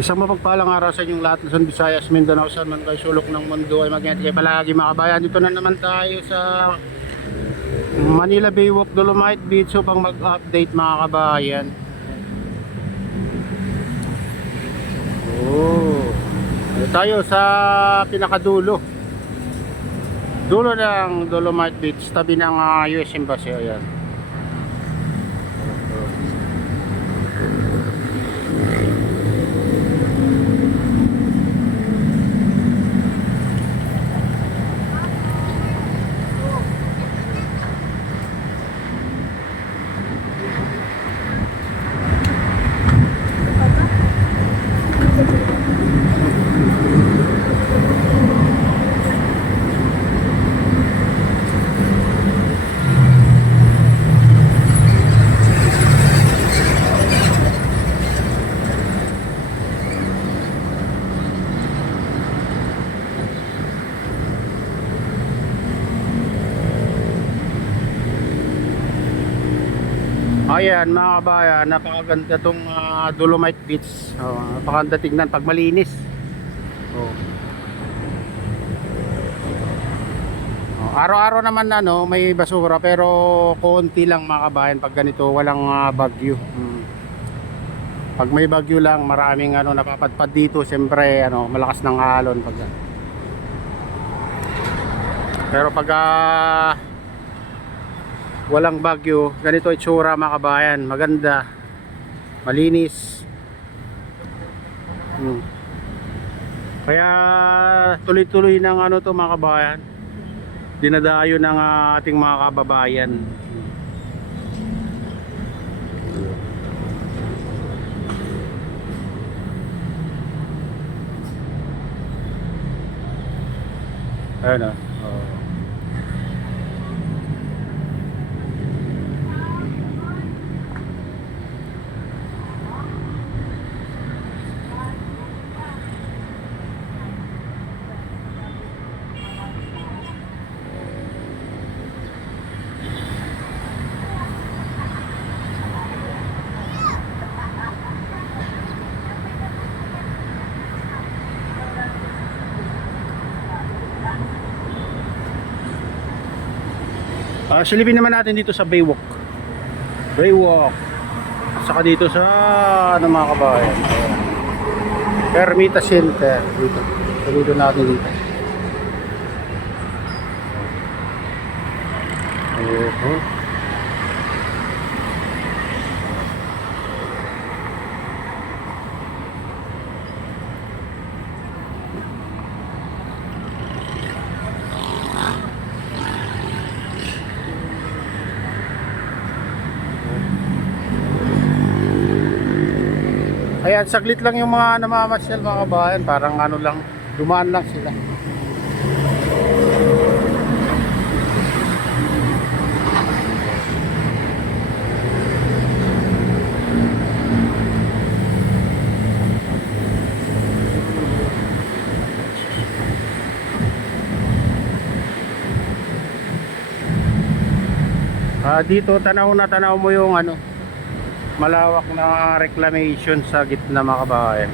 Isang mapagpalang araw sa inyong lahat, Luzon, Visayas, Mindanao, saan man kayo sulok ng mundo ay mag-ingat kayo palagi mga kabayan. Dito na naman tayo sa Manila Baywalk, Dolomite Beach upang mag-update mga kabayan. Tayo sa pinakadulo. Dulo ng Dolomite Beach, tabi ng US Embassy. Ayan. Ayan mga kabayan, napakaganda tong Dolomite Beach. Napakaganda tignan pag malinis. Araw-araw naman may basura pero konti lang mga kabayan pag ganito, walang bagyo. Pag may bagyo lang, maraming napapadpad dito. Siyempre malakas ng alon pag. Pero pag walang bagyo, ganito itsura mga kabayan, maganda, malinis. Kaya tuloy-tuloy ng to mga kabayan, dinadayo ng ating mga kababayan. Ayun silipin naman natin dito sa Baywalk. Saka dito sa mga kabayan, Ermita Center. Dito natin dito. Ayan, saglit lang yung mga namamasyal mga kabayan, parang lang, dumaan lang sila. Dito tanaw mo yung malawak na reclamation sa gitna mga kabayan.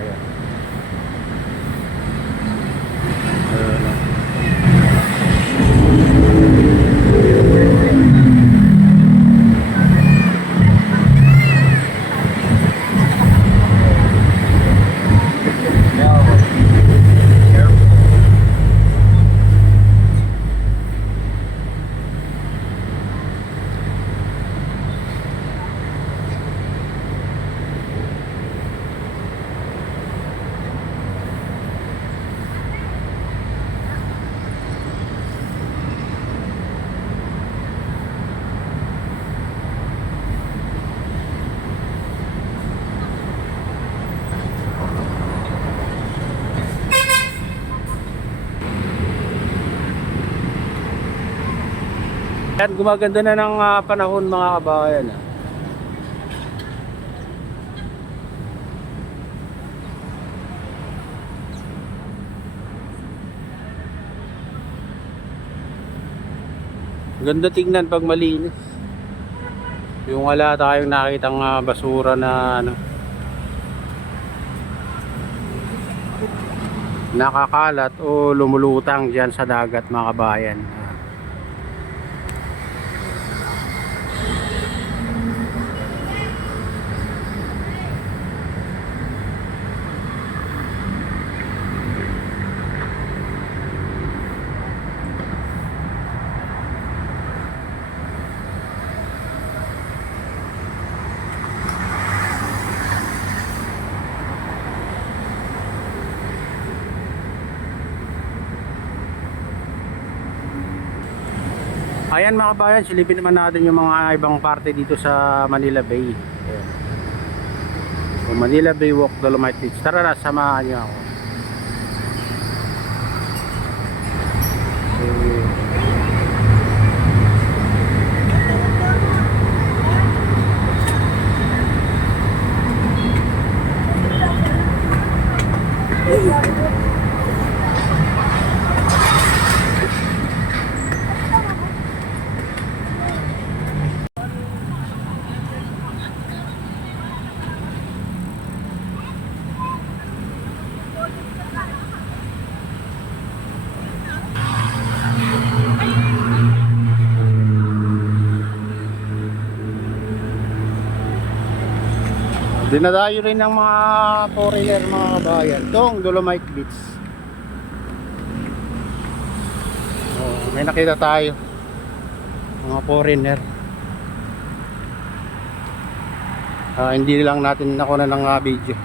Yan, gumaganda na ng panahon mga kabayan. Ganda tingnan pag malinis. Yung wala tayong nakitang basura na nakakalat o lumulutang dyan sa dagat mga kabayan. Ayan mga kabayan, silipin naman natin yung mga ibang parte dito sa Manila Bay. Ayan. So, Manila Bay Walk, Dolomite Beach. Tara na, samahan niyo ako. Dinadayo rin ng mga foreigner mga kabayan itong Dolomite Beach. May nakita tayo mga foreigner. Hindi lang natin nakuha ng video.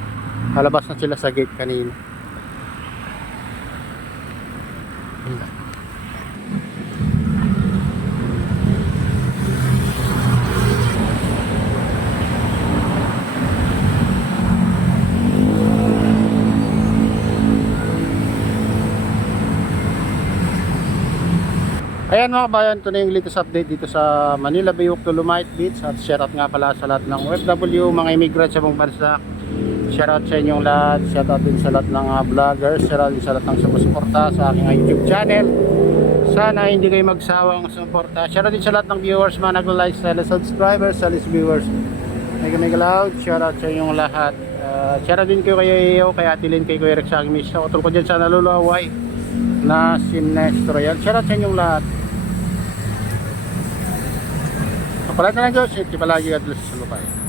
Kalabas na sila sa gate kanina. Ayan mga kabayan, ito na yung latest update dito sa Manila Bay Walk, Dolomite Beach. At shoutout nga pala sa lahat ng OFW, mga immigrant sa buong bansa. Shoutout sa inyong lahat. Shoutout din sa lahat ng vloggers. Shoutout din sa lahat ng sumusuporta sa aking YouTube channel. Sana hindi kayo magsawang sumuporta. Shoutout din sa lahat ng viewers, mga nag-like, sa subscribers, sa list viewers. Mega loud. Shoutout sa inyong lahat. Shoutout din kayo kay Iyo, kay Atilin, kay Kuya Rex sa aking miss. Utol ko dyan sa nalulaway na Sinestro yan. Shoutout sa inyong lahat. Palagi na Diyos, iti palagi at bless sa lupa.